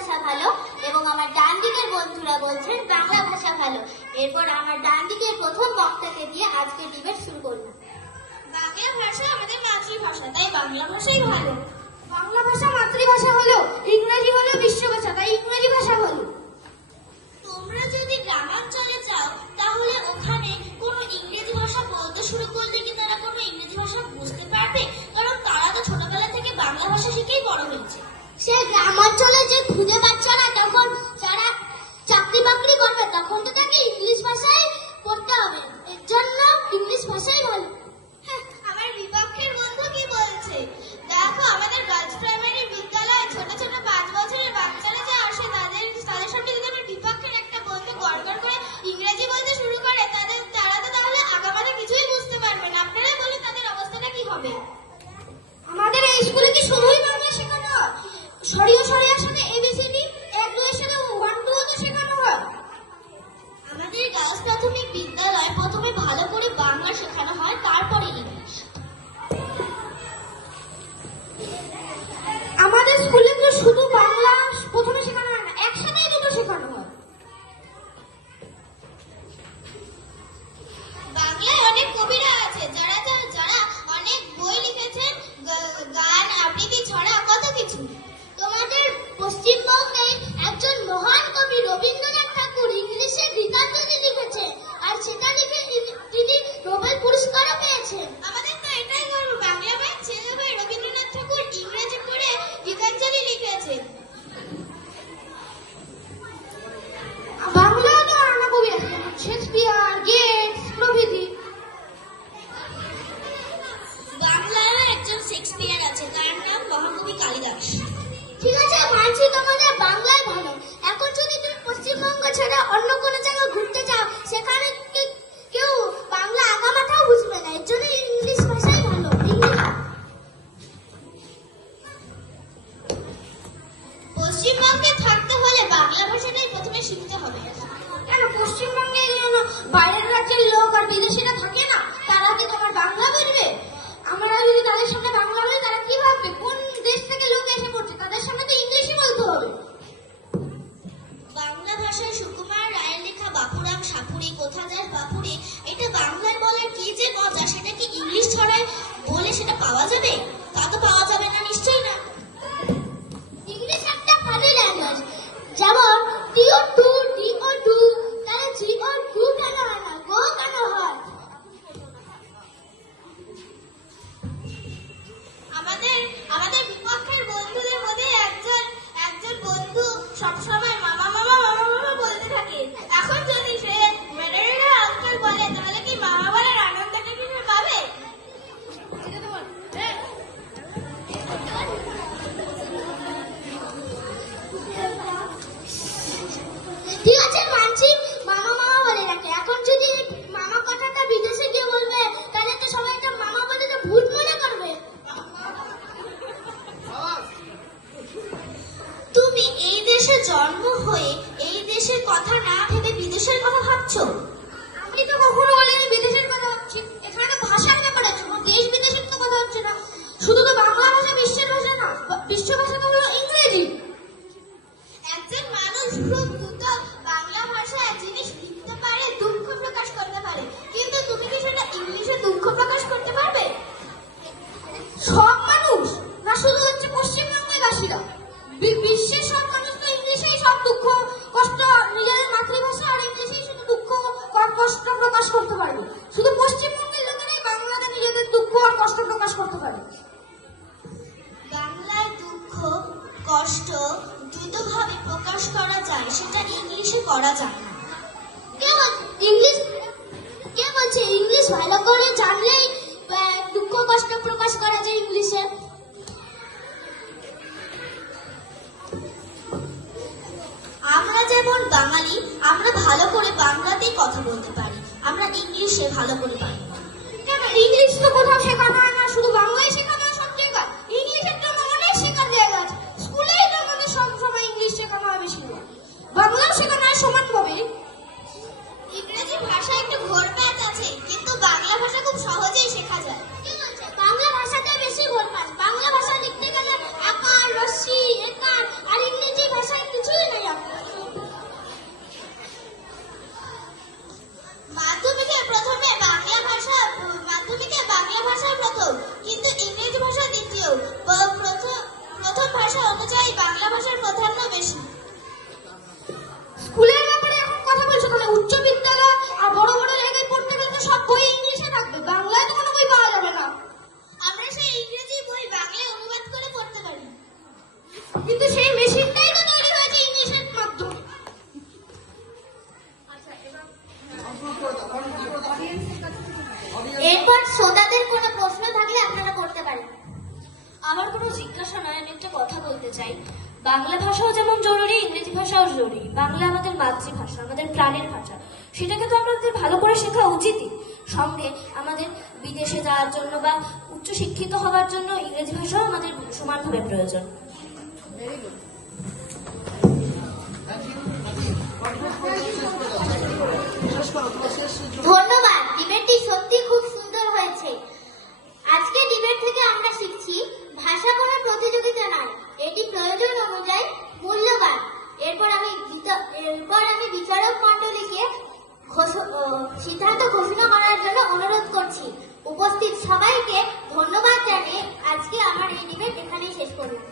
ভাষা ভালো এবং আমার ডান দিকের বন্ধুরা বলছেন বাংলা ভাষা ভালো। এরপর আমার ডান দিকের প্রথম বক্তাকে দিয়ে আজকে ডিবেট শুরু করব। বাংলা ভাষা আমাদের মাতৃভাষা, তাই বাংলা ভাষাই ভালো। বাংলা ভাষা মাতৃভাষা হলো, ইংরেজি হলো বিশ্বভাষা, তাই ইংরেজি ভাষা ভালো। তোমরা যদি গ্রামাঞ্চলে যাও তাহলে ওখানে কোনো ইংরেজি ভাষা বলতে শুরু করলে কি তারা কোনো ইংরেজি ভাষা বুঝতে পারবে? কারণ তারা তো ছোটবেলা থেকে বাংলা ভাষা শিখেই বড় হয়েছে। সে গ্রামাঞ্চলে যে খুদে বাচ্চারা তখন যারা চাকরি বাকরি করবে তখন তো তাকে ইংলিশ ভাষায় পড়তে হবে, এর জন্য ইংলিশ ভাষাই ভালো। আমার বিপক্ষের বন্ধু কি বলছে দেখো, আমাদের গার্লস প্রাইমারি বিদ্যালয়ে ছোট ছোট 5 বছরের বাচ্চারা যে আসে তাদের সামনে যদি আমার বিপক্ষের একটা বন্ধু গড়গড় করে ইংরেজি বলতে শুরু করে তারা তো তাহলে আগামাথা কিছুই বুঝতে পারবে না। আপনারাই বলুন তাদের অবস্থাটা কি হবে? আমাদের এই স্কুলে কি শুধুই বাংলা শেখানো হয়? সরিয়ে সরিয়ার সাথে এবিসিডি, 1 2 এর সাথে 1 2 তো শেখানো হয়। আমাদের গার্লস প্রাথমিক বিদ্যালয়ে প্রথমে ভালো করে বাংলা শেখানো হয়, তারপরে ইংলিশ। আমাদের স্কুলে তো শুধু বাংলা প্রথমে শেখানো হয় না, একসাথেই দুটো শেখানো হয়। বাংলায় অনেক কবিরা আছে যারা অনেক বই লিখেছেন, গান আবৃত্তি ছড়া কত কিছু। তোমাদের পশ্চিমবঙ্গে একজন মহান কবি রবীন্দ্রনাথ ঠাকুর ইংলিশে গীতাঞ্জলি লিখেছেন, আর সেটা লিখে তিনি নোবেল পুরস্কারও পেয়েছেন। আমাদের তো এটাই গর্ব, বাংলা ভাই ছেলে ভাই রবীন্দ্রনাথ ঠাকুর ইংরেজি পড়ে গীতাঞ্জলি লিখেছেন। বাংলায় তো নানা কবি আছে, যেমন শেক্সপিয়ার, গেটস প্রভৃতি। বাংলায় একজন শেক্সপিয়ার আছে, তার নাম মহাকবি কালিদাস। ঠিক আছে, মানছি তোমাদের বাংলায় ভালো। এখন যদি তুমি পশ্চিমবঙ্গ ছেড়ে অন্য কোনো জায়গায় ঘুরতে যাও, সেখানে কেউ বাংলা আগামাথাও বুঝবে না, এর জন্য ইংলিশ ভাষাই ভালো। পশ্চিমবঙ্গে থাকতে হলে বাংলা ভাষাটাই প্রথমে শিখতে হবে। কেন পশ্চিমবঙ্গে বাইরের রাজ্যের লোক আর বিদেশিরা থাকে না, তারা কি তোমার বাংলা বুঝবে? আমরা যদি তাদের সামনে বাংলা বলি তারা কি ভাববে? কোন দেশ থেকে লোক এসে পড়ছে, তাদের সামনে তো ইংলিশই বলতে হবে। বাংলা ভাষায় সুকুমার রায়ের লেখা বাপুরাম সাপুরি, কোথা যাস বাপুরি, এটা বাংলায় বলার কি যে মজা, সেটা কি ইংলিশ ছড়ায় বলে সেটা পাওয়া যাবে? তা তো পাওয়া যাবে না, নিশ্চয়ই না। ইংলিশ একটা ফানি ল্যাঙ্গুয়েজ, যেমন টিও টু ডিও টু, তাহলে জিও টু কেন হয় না, গো কেন হয়? আমাদের বিপক্ষের বন্ধুদের মধ্যে একজন বন্ধু সবসময় মামা মামা মামা মামা বলতে থাকে। এখন যদি সে ম্যাডারেরা আঙ্কেল বলে তাহলে কি মামা বলার আনন্দটা কি সে পাবে? ঠিক আছে, মানছি মামা মামা বলে রাখে। এখন যদি মামা কথাটা বিদেশে গিয়ে বলবে, তাহলে তো সবাই এটা মামা বলে তো ভূত মনে করবে। তুমি এই দেশে জন্ম হয়ে এই দেশের কথা না ভেবে বিদেশের কথা ভাবছো? আমি তো কখনো বলিনি বিদেশের কথা হচ্ছে, এখানে তো ভাষার ব্যাপার আছে, কোনো দেশ বিদেশের তো কথা হচ্ছে না। শুধু তো বাংলা ভাষা বিশ্বের ভাষা না, বিশ্ব ভাষা তো হলো ইংরেজি। একজন মানুষ খুব দ্রুত বাংলা ভাষায় জিনিস লিখতে পারে, দুঃখ প্রকাশ করতে পারে, কিন্তু তুমি কি সেটা ইংলিশে দুঃখ প্রকাশ করতে পারবে? সব মানুষ না, শুধু হচ্ছে পশ্চিমবঙ্গের বাসীরা, বিশ্বের সব মানুষ তো ইংলিশেই সব দুঃখ কষ্ট, নিজেদের মাতৃভাষা আর ইংলিশেই শুধু দুঃখ কষ্ট প্রকাশ করতে পারবে। শুধু পশ্চিমবঙ্গের লোকেরাই বাংলাতে নিজেদের দুঃখ আর কষ্ট প্রকাশ করতে পারে। বাংলায় দুঃখ কষ্ট দ্রুতভাবে প্রকাশ করা যায়, সেটা ইংলিশে করা যায় না। কে বলছে ইংলিশ ভালো করে জানলেই দুঃখ কষ্ট প্রকাশ করা যায় ইংলিশে? আমরা যেমন বাঙালি, আমরা ভালো করে বাংলাতেই কথা বলতে পারি, আমরা ইংলিশে ভালো করে পারি না। কেন ইংলিশ তো কোথাও শেখানো হয় না, শুধু বাংলায় শেখানো হয় সব জায়গায়। ইংলিশের জন্য অনেক শেখার জায়গা আছে, স্কুলেই তো আমাদের সব সময় ইংলিশ শেখানো হয় বেশিরভাগ, বাংলাও শেখানো হয় সমানভাবে। ইংরেজি ভাষা একটু ঘোর প্যাচ আছে, কিন্তু বাংলা ভাষা খুব সহজেই শেখা যায়। বাংলা ভাষাতে বেশি ঘোর প্যাচ, বাংলা ভাষা লিখতে গেলে আকার রশ্মি একার, আর ইংরেজি ভাষায় জরুরি, ইংরেজি ভাষাও জরুরি। বাংলা আমাদের মাতৃভাষা, আমাদের প্রাণের ভাষা, সেটাকে তো আমাদের ভালো করে শেখা উচিতই। সঙ্গে আমাদের বিদেশে যাওয়ার জন্য বা উচ্চশিক্ষিত হওয়ার জন্য ইংরেজি ভাষাও আমাদের সমানভাবে প্রয়োজন। ধন্যবাদ, ডিবেটটি সত্যি খুব সুন্দর হয়েছে। আজকে ডিবেট থেকে আমরা শিখছি ভাষা কোনো প্রতিযোগিতা নয়, এটি প্রয়োজন অনুযায়ী মূল্যবান। এরপর আমি বিচারক মণ্ডলীকে সিদ্ধান্ত ঘোষণা করার জন্য অনুরোধ করছি। উপস্থিত সবাইকে ধন্যবাদ জানিয়ে আজকে আমার এই ডিবেট এখানেই শেষ করলাম।